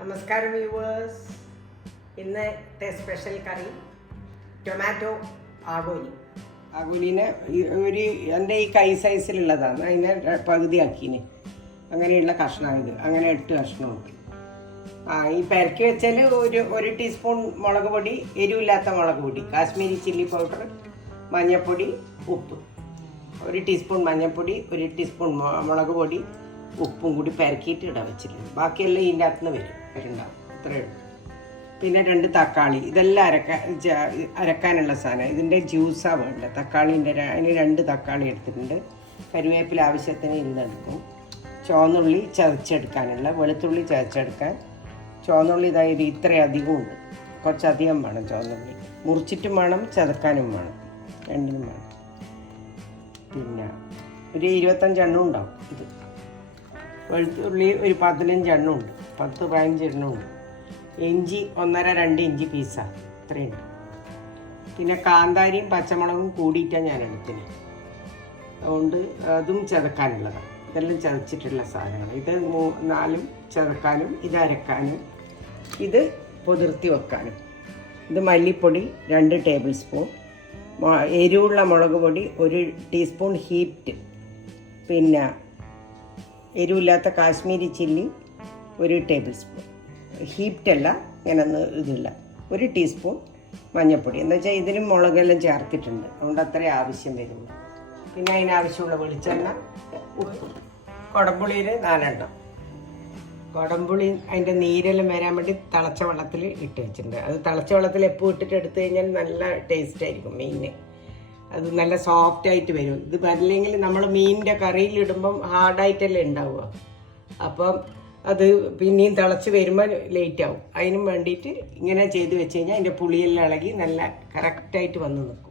നമസ്കാരം വ്യൂവേഴ്സ്. ഇന്നത്തെ സ്പെഷ്യൽ കറി ടൊമാറ്റോ ആഗോലി. ആഗോലിനെ ഒരു എൻ്റെ ഈ കൈ സൈസിലുള്ളതാണ്. അതിനെ പകുതിയാക്കീന്. അങ്ങനെയുള്ള കഷ്ണം ഇത്. അങ്ങനെ 8 കഷ്ണമുണ്ട്. ഈ പെരക്കി വെച്ചാൽ ഒരു ടീസ്പൂൺ മുളക് പൊടി, എരിവില്ലാത്ത മുളക് പൊടി, കാശ്മീരി ചില്ലി പൗഡർ, മഞ്ഞൾപ്പൊടി, ഉപ്പ്, 1 ടീസ്പൂൺ മഞ്ഞൾപ്പൊടി, 1 ടീസ്പൂൺ മുളക് പൊടി, ഉപ്പും കൂടി പെരക്കിയിട്ട് ഇടാൻ വെച്ചിട്ടുണ്ട്. ബാക്കിയെല്ലാം ഇതിൻ്റെ അകത്ത് നിന്ന് വരുന്നുണ്ടാവും. ഇത്രയേ ഉള്ളൂ. പിന്നെ 2 തക്കാളി. ഇതെല്ലാം അരക്കാനുള്ള സാധനം. ഇതിൻ്റെ ജ്യൂസാണ് വേണ്ടത്. തക്കാളീൻ്റെ അതിന് 2 തക്കാളി എടുത്തിട്ടുണ്ട്. കറിവേപ്പില ആവശ്യത്തിന് ഇരുന്നെടുക്കും. ചുവന്നുള്ളി ചതച്ചെടുക്കാനുള്ള, വെളുത്തുള്ളി ചതച്ചെടുക്കാൻ. ചുവന്നുള്ളി ഇതായത് ഇത്രയധികം ഉണ്ട്. കുറച്ചധികം വേണം ചുവന്നുള്ളി. മുറിച്ചിട്ടും വേണം, ചതക്കാനും വേണം, രണ്ടിനും വേണം. പിന്നെ ഒരു 25 എണ്ണം ഉണ്ടാവും. ഇത് വെളുത്തുള്ളി ഒരു 15 എണ്ണം ഉണ്ട്, 10-15 എണ്ണം ഉണ്ട്. ഇഞ്ചി 1.5-2 ഇഞ്ച് പീസാണ്, ഇത്രയുണ്ട്. പിന്നെ കാന്താരിയും പച്ചമുളകും കൂടിയിട്ടാണ് ഞാൻ എടുത്തിന്. അതുകൊണ്ട് അതും ചതക്കാനുള്ളതാണ്. ഇതെല്ലാം ചതച്ചിട്ടുള്ള സാധനങ്ങൾ. ഇത് 4 ചതക്കാനും, ഇത് അരക്കാനും, ഇത് പൊതിർത്തി വെക്കാനും. ഇത് മല്ലിപ്പൊടി 2 ടേബിൾ സ്പൂൺ, എരിവുള്ള മുളക് പൊടി 1 ടീസ്പൂൺ ഹീപ്റ്റ്, പിന്നെ എരിവില്ലാത്ത കാശ്മീരി ചില്ലി 1 ടേബിൾ സ്പൂൺ, ഹീപ്റ്റല്ല ഇങ്ങനൊന്നും ഇതില്ല, 1 ടീസ്പൂൺ മഞ്ഞൾപ്പൊടി. എന്താ വെച്ചാൽ ഇതിനും മുളകെല്ലാം ചേർത്തിട്ടുണ്ട്, അതുകൊണ്ട് അത്രയും ആവശ്യം വരുന്നു. പിന്നെ അതിനാവശ്യമുള്ള വെളിച്ചെണ്ണ, ഉപ്പ്. കുടംപുളിയിൽ 4 എണ്ണം. കുടംപുളി അതിൻ്റെ നീരെല്ലാം വരാൻ വേണ്ടി തിളച്ച വെള്ളത്തിൽ ഇട്ട് വെച്ചിട്ടുണ്ട്. അത് തിളച്ച വെള്ളത്തിൽ എപ്പോൾ ഇട്ടിട്ട് എടുത്തു കഴിഞ്ഞാൽ നല്ല ടേസ്റ്റ് ആയിരിക്കും മീനിന്. അത് നല്ല സോഫ്റ്റായിട്ട് വരും. ഇത് വരില്ലെങ്കിൽ നമ്മൾ മീനിൻ്റെ കറിയിലിടുമ്പം ഹാർഡായിട്ടല്ലേ ഉണ്ടാവുക. അപ്പം അത് പിന്നെയും തിളച്ച് വരുമ്പോൾ ലേറ്റ് ആവും. അതിനും വേണ്ടിയിട്ട് ഇങ്ങനെ ചെയ്ത് വെച്ച് കഴിഞ്ഞാൽ അതിൻ്റെ പുളിയെല്ലാം ഇളകി നല്ല കറക്റ്റായിട്ട് വന്ന് നിൽക്കും.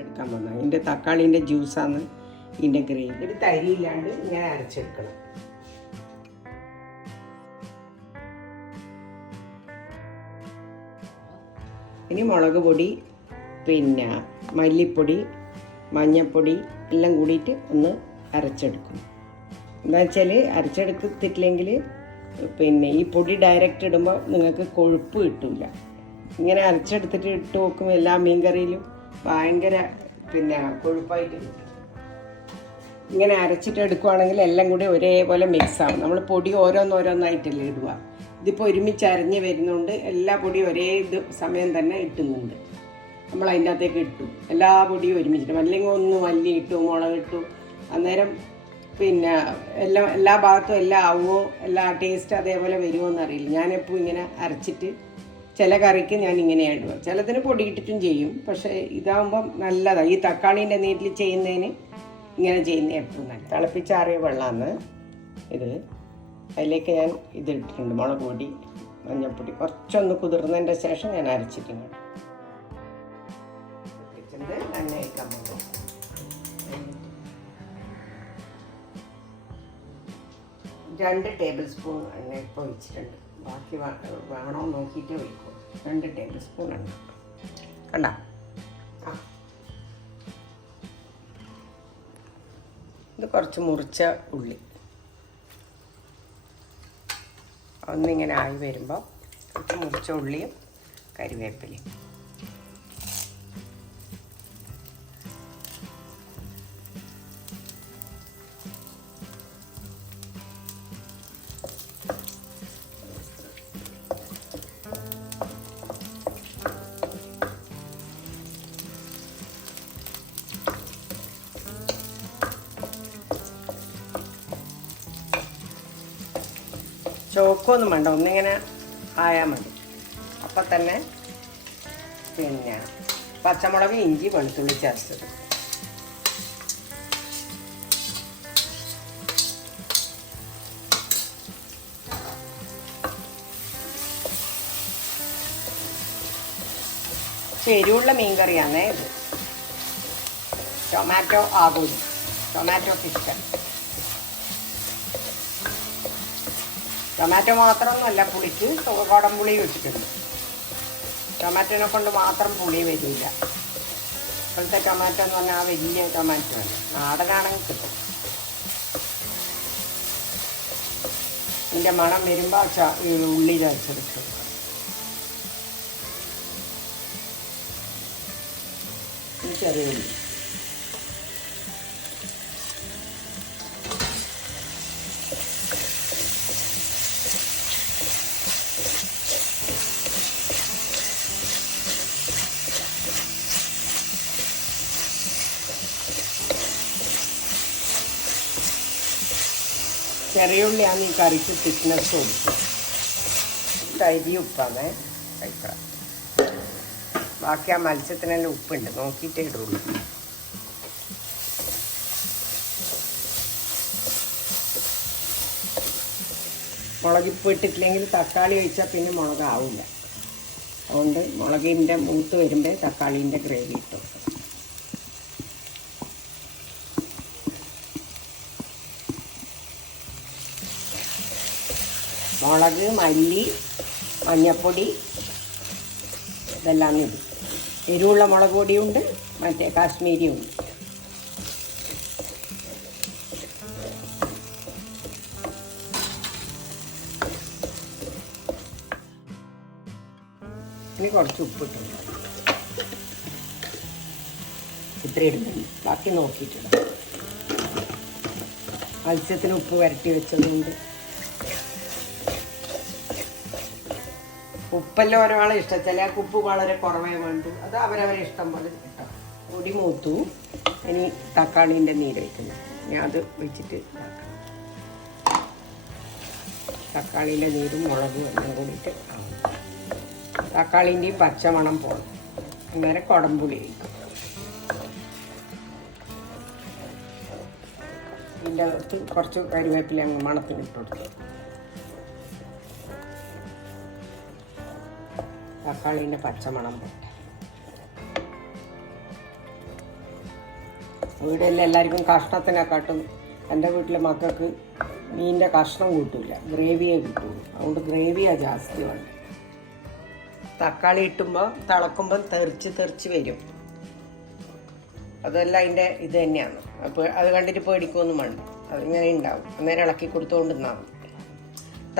എടുക്കാൻ വന്നത് ഇതിൻ്റെ തക്കാളീൻ്റെ ജ്യൂസാണ് ഇതിൻ്റെ ഗ്രേവി. ഒരു തരിയില്ലാണ്ട് ഇങ്ങനെ അരച്ചെടുക്കണം. ഇനി മുളക് പൊടി, പിന്നെ മല്ലിപ്പൊടി, മഞ്ഞൾപ്പൊടി എല്ലാം കൂടിയിട്ട് ഒന്ന് അരച്ചെടുക്കും. എന്താ വെച്ചാൽ അരച്ചെടുത്തിട്ടില്ലെങ്കിൽ പിന്നെ ഈ പൊടി ഡയറക്റ്റ് ഇടുമ്പോൾ നിങ്ങൾക്ക് കൊഴുപ്പ് കിട്ടില്ല. ഇങ്ങനെ അരച്ചെടുത്തിട്ട് ഇട്ട് നോക്കുമ്പോൾ എല്ലാ മീൻ കറിയിലും ഭയങ്കര പിന്നെ കൊഴുപ്പായിട്ട് കിട്ടും. ഇങ്ങനെ അരച്ചിട്ട് എടുക്കുവാണെങ്കിൽ എല്ലാം കൂടി ഒരേപോലെ മിക്സ് ആവും. നമ്മൾ പൊടി ഓരോന്നോരോന്നായിട്ടല്ലേ ഇടുക. ഇതിപ്പോൾ ഒരുമിച്ച് അരഞ്ഞ് വരുന്നതുകൊണ്ട് എല്ലാ പൊടിയും ഒരേ സമയം തന്നെ ഇട്ടുന്നുണ്ട്. നമ്മൾ അതിൻ്റെ അകത്തേക്ക് ഇട്ടു എല്ലാ പൊടിയും ഒരുമിച്ചിട്ട്, അല്ലെങ്കിൽ ഒന്ന് മല്ലി ഇട്ടു, മുളക് ഇട്ടു, അന്നേരം പിന്നെ എല്ലാ ഭാഗത്തും എല്ലാം ആവുമോ, എല്ലാ ടേസ്റ്റ് അതേപോലെ വരുമോ എന്നറിയില്ല. ഞാനെപ്പോൾ ഇങ്ങനെ അരച്ചിട്ട് ചില കറിക്ക് ഞാൻ ഇങ്ങനെയാണ് ഇടുക, ചിലതിന് പൊടിയിട്ടിട്ടും ചെയ്യും. പക്ഷേ ഇതാകുമ്പം നല്ലതാണ്. ഈ തക്കാളീൻ്റെ നീരിൽ ചെയ്യുന്നതിന് ഇങ്ങനെ ചെയ്യുന്ന എപ്പോഴും നല്ല. തിളപ്പിച്ചാറിയ വെള്ളമാണ് ഇത്. അതിലേക്ക് ഞാൻ ഇതിട്ടിട്ടുണ്ട്, മുളക് പൊടി, മഞ്ഞൾപ്പൊടി. കുറച്ചൊന്ന് കുതിർന്നതിൻ്റെ ശേഷം ഞാൻ അരച്ചിട്ടുണ്ട്. എണ്ണ ഒഴിക്കാൻ പോകും. 2 ടേബിൾ സ്പൂൺ എണ്ണ ഇപ്പോൾ ഒഴിച്ചിട്ടുണ്ട്. ബാക്കി വേണോ നോക്കിയിട്ട് ഒഴിക്കും. 2 ടേബിൾ സ്പൂൺ എണ്ണ കണ്ട. ഇത് കുറച്ച് മുറിച്ച ഉള്ളി ഒന്നിങ്ങനെ ആയി വരുമ്പോൾ കുറച്ച് മുറിച്ച ഉള്ളിയും കറിവേപ്പിലയും. ചോക്കൊന്നും വേണ്ട, ഒന്നിങ്ങനെ ആയാൽ മതി. അപ്പം തന്നെ പിന്നെ പച്ചമുളക്, ഇഞ്ചി, വെളുത്തുള്ളി ചേർത്തത്. എരിവുള്ള മീൻ കറിയാണേ ഇത്. ടൊമാറ്റോ ആഗോലി, ടൊമാറ്റോ ഫിഷ് കറി. ടൊമാറ്റോ മാത്രമൊന്നുമല്ല പുളിക്ക്, കുടംപുളി വെച്ചിട്ടുണ്ട്. ടൊമാറ്റോനെ കൊണ്ട് മാത്രം പുളി വരില്ല. ഇപ്പോഴത്തെ ടൊമാറ്റോ എന്ന് പറഞ്ഞാൽ വലിയ ടൊമാറ്റോ ആണ്, നാടനാണെങ്കിൽ കിട്ടും. ഇതിൻ്റെ മണം വരുമ്പോൾ ഉള്ളി ചതച്ചെടുക്കും. ചെറിയ ഉള്ളി, ചെറിയ ഉള്ളിയാണ് ഈ കറിക്ക് തിക്നെസ് കൊടുക്കും. തരി ഉപ്പാണ് കഴിക്കാം. ബാക്കി ആ മത്സ്യത്തിനെല്ലാം ഉപ്പുണ്ട്, നോക്കിയിട്ടേ ഇടുള്ളൂ. മുളകിപ്പോൾ ഇട്ടിട്ടില്ലെങ്കിൽ തക്കാളി ഒഴിച്ചാൽ പിന്നെ മുളകാവില്ല. അതുകൊണ്ട് മുളകിൻ്റെ മൂത്ത് വരുമ്പോൾ തക്കാളീൻ്റെ ഗ്രേവി ഇട്ടു. മുളക്, മല്ലി, മഞ്ഞൾപ്പൊടി ഇതെല്ലാം ഇടും. എരിവുള്ള മുളക് പൊടിയുണ്ട്, മറ്റേ കാശ്മീരിയുണ്ട്. ഇനി കുറച്ച് ഉപ്പിട്ടുണ്ട്, ഇത്ര ഇടുന്നുണ്ട്, ബാക്കി നോക്കിയിട്ടുണ്ട്. മത്സ്യത്തിന് ഉപ്പ് വരട്ടി വെച്ചതുകൊണ്ട് ഉപ്പെല്ലാം ഒരാളെ ഇഷ്ടം. ചില ഉപ്പ് വളരെ കുറവേ വേണ്ടു, അത് അവരവരെ ഇഷ്ടം പോലെ കിട്ടാം. പൊടി മൂത്തു, ഇനി തക്കാളീൻ്റെ നീര് വയ്ക്കുന്നു. ഞാൻ അത് വെച്ചിട്ട് തക്കാളീൻ്റെ നീരും മുളകും എല്ലാം കൂടിയിട്ട് തക്കാളീൻ്റെയും പച്ചമണം പോകണം. അന്നേരം കുടംപുളി വയ്ക്കും. ഇതിൻ്റെ അകത്ത് കുറച്ച് കറിവേപ്പില അങ്ങ് മണത്തിന് ഇട്ട് കൊടുത്തു. തക്കാളീൻ്റെ പച്ചമണം പോട്ടെ. വീടെല്ലാം എല്ലാവർക്കും കഷ്ണത്തിനെക്കാട്ടും എൻ്റെ വീട്ടിലെ മക്കൾക്ക് മീനിൻ്റെ കഷ്ണം കൂട്ടില്ല, ഗ്രേവിയെ കിട്ടുള്ളൂ. അതുകൊണ്ട് ഗ്രേവിയാണ് ജാസ്തി വേണ്ടത്. തക്കാളി ഇട്ടുമ്പോൾ തിളക്കുമ്പം തെറിച്ച് വരും. അതെല്ലാം അതിൻ്റെ ഇത് തന്നെയാണ്. അപ്പോൾ അത് കണ്ടിട്ട് പേടിക്കൊന്നും വേണ്ട, അതിങ്ങനെ ഉണ്ടാവും. അന്നേരം ഇളക്കി കൊടുത്തുകൊണ്ട് നിന്നാൽ മതി.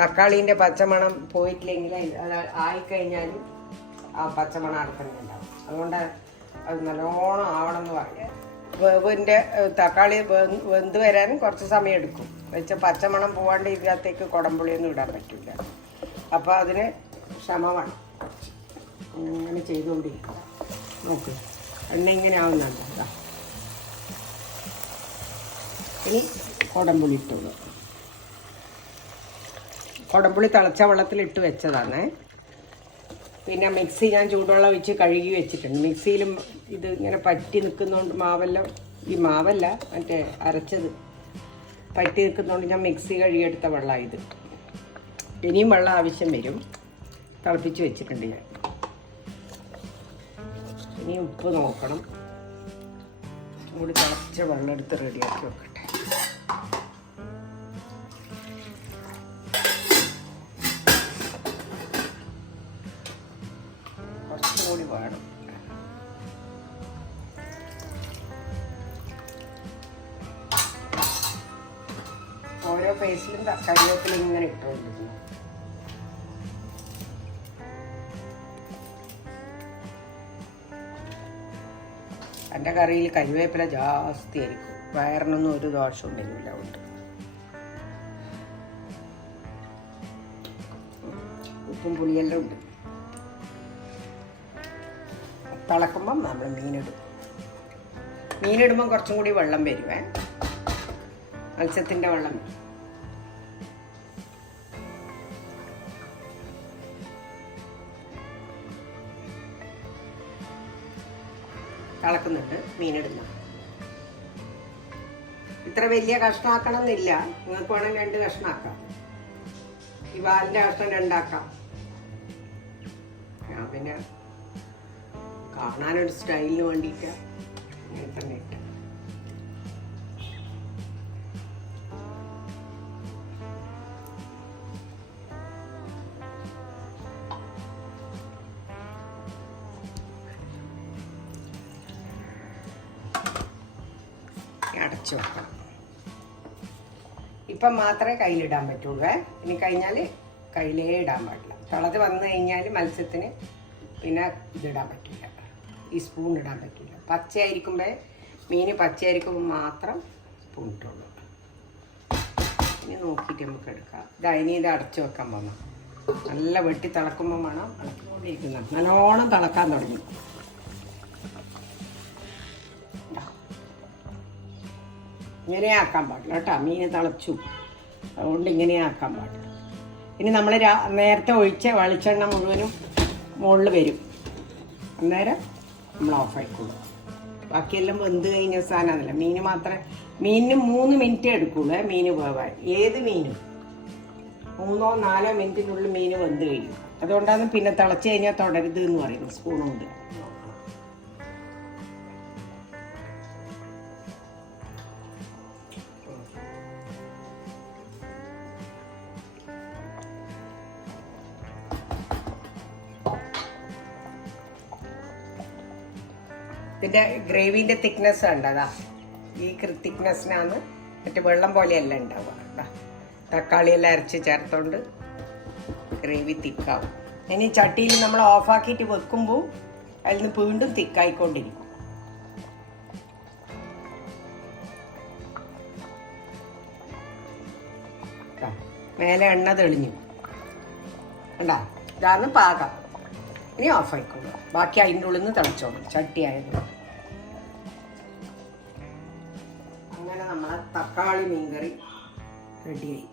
തക്കാളീൻ്റെ പച്ചമണം പോയിട്ടില്ലെങ്കിൽ അത് ആയിക്കഴിഞ്ഞാൽ ആ പച്ചമണം അടുക്കുന്നുണ്ടാവും. അതുകൊണ്ട് അത് നല്ലോണം ആവണം എന്ന് പറയാം. വേവിൻ്റെ തക്കാളി വെന്ത് വരാൻ കുറച്ച് സമയം എടുക്കും. വെച്ചാൽ പച്ചമണം പോകാണ്ട് ഇതിനകത്തേക്ക് കുടംപുളിയൊന്നും ഇടാൻ പറ്റില്ല. അപ്പോൾ അതിന് ക്ഷമ വേണം. അങ്ങനെ ചെയ്തുകൊണ്ടിരിക്കുക. നോക്ക്, എണ്ണ ഇങ്ങനെ ആവുന്നുണ്ട്. ഇനി കുടംപുളി ഇട്ടുള്ളൂ. കുടംപുളി തിളച്ച വെള്ളത്തിലിട്ട് വെച്ചതാണ്. പിന്നെ മിക്സി ഞാൻ ചൂടുവെള്ളം ഒഴിച്ച് കഴുകി വെച്ചിട്ടുണ്ട്. മിക്സിയിലും ഇത് ഇങ്ങനെ പറ്റി നിൽക്കുന്നതുകൊണ്ട് ഈ മാവല്ല മറ്റേ അരച്ചത് പറ്റി നിൽക്കുന്നതുകൊണ്ട് ഞാൻ മിക്സി കഴുകിയെടുത്ത വെള്ളമാണ് ഇത്. ഇനിയും വെള്ളം ആവശ്യം വരും. തിളപ്പിച്ച് വെച്ചിട്ടുണ്ട് ഞാൻ. ഇനി ഉപ്പ് നോക്കണം. കൂടി തിളച്ച വെള്ളം എടുത്ത് റെഡിയാക്കി വെക്കട്ടെ. കുറച്ചും കൂടി വേണം. ഓരോ ഫേസിലും കറിവേപ്പില ഇങ്ങനെ ഇട്ടുകൊണ്ടിരുന്നു. എൻ്റെ കറിയിൽ കരിവേപ്പില ജാസ്തി ആയിരിക്കും. വയറിനൊന്നും ഒരു ദോഷവും വരില്ല. അതുകൊണ്ട് ഉപ്പും പുളിയെല്ലാം ഉണ്ട്. തിളക്കുമ്പം നമ്മൾ മീനിടുമ്പം കുറച്ചും കൂടി വെള്ളം വരുവേ. മത്സ്യത്തിൻ്റെ വെള്ളം വരും. തിളക്കുന്നുണ്ട്. മീനിടുന്ന ഇത്ര വലിയ കഷ്ണമാക്കണം എന്നില്ല. നിങ്ങൾക്ക് വേണമെങ്കിൽ 2 കഷ്ണമാക്കാം. ഈ വാലിൻ്റെ കഷ്ണം 2 ആക്കാം. ഞാൻ പിന്നെ കാണാനൊരു സ്റ്റൈലിന് വേണ്ടിയിട്ട് ഇങ്ങനെ തന്നെ ഇട്ട. അടച്ചു വെക്കണം. ഇപ്പം മാത്രമേ കയ്യിലിടാൻ പറ്റുള്ളൂ. ഇനി കഴിഞ്ഞാൽ കയ്യിലേ ഇടാൻ പാടില്ല. തിളച്ച് വന്നു കഴിഞ്ഞാൽ മത്സ്യത്തിന് പിന്നെ ഇതിടാൻ പറ്റില്ല, ഈ സ്പൂൺ ഇടാൻ പറ്റില്ല. പച്ചയായിരിക്കുമ്പോൾ മീൻ പച്ചയായിരിക്കുമ്പോൾ മാത്രം സ്പൂൺ ഇട്ടുള്ളൂ. ഇനി നോക്കിയിട്ട് നമുക്ക് എടുക്കാം. ഇനി ഇത് അടച്ചു വെക്കാൻ പോകണം. നല്ല വെട്ടി തിളക്കുമ്പോൾ വേണം ഇളക്കിക്കൊണ്ടിരിക്കുന്നത്. നല്ലോണം തിളക്കാൻ തുടങ്ങി. ഇങ്ങനെ ആക്കാൻ പാടില്ല കേട്ടോ, മീൻ തിളച്ചു. അതുകൊണ്ട് ഇങ്ങനെ ആക്കാൻ പാടില്ല. ഇനി നമ്മൾ നേരത്തെ ഒഴിച്ച വെളിച്ചെണ്ണ മുഴുവനും മുകളിൽ വരും. അന്നേരം നമ്മൾ ഓഫായിക്കോളൂ. ബാക്കിയെല്ലാം വെന്ത് കഴിഞ്ഞ സാധനമാണല്ലോ. മീൻ മാത്രമേ, മീനിന് 3 മിനിറ്റ് എടുക്കുള്ളൂ മീൻ വേവാൻ. ഏത് മീനും 3-4 മിനിറ്റിനുള്ളിൽ മീൻ വെന്ത് കഴിയും. അതുകൊണ്ടാണ് പിന്നെ തിളച്ച് കഴിഞ്ഞാൽ തുടരുത് എന്ന് പറയുന്നത്. സ്പൂണുണ്ട്. ഇതിൻ്റെ ഗ്രേവിൻ്റെ തിക്നെസ് ഉണ്ടതാ, ഈ തിക്നെസ്സിനാണ്. മറ്റേ വെള്ളം പോലെയല്ല ഉണ്ടാവുക. തക്കാളിയെല്ലാം അരച്ച് ചേർത്തോണ്ട് ഗ്രേവി തിക്കാവും. ഇനി ചട്ടിയിൽ നമ്മൾ ഓഫാക്കിയിട്ട് വെക്കുമ്പോൾ അതിൽ നിന്ന് വീണ്ടും തിക്കായിക്കൊണ്ടിരിക്കും. മേലെ എണ്ണ തെളിഞ്ഞു കണ്ടാ, ഇതാണ് പാകം. ഇനി ഓഫായിക്കോളൂ. ബാക്കി അതിൻ്റെ ഉള്ളിൽ നിന്ന് തിളച്ചോളും, ചട്ടി ആയതുകൊണ്ട്. അങ്ങനെ നമ്മളെ തക്കാളി മീൻകറി റെഡിയായി.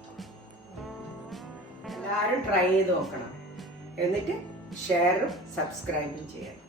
എല്ലാവരും ട്രൈ ചെയ്ത് നോക്കണം. എന്നിട്ട് ഷെയറും സബ്സ്ക്രൈബും ചെയ്യണം.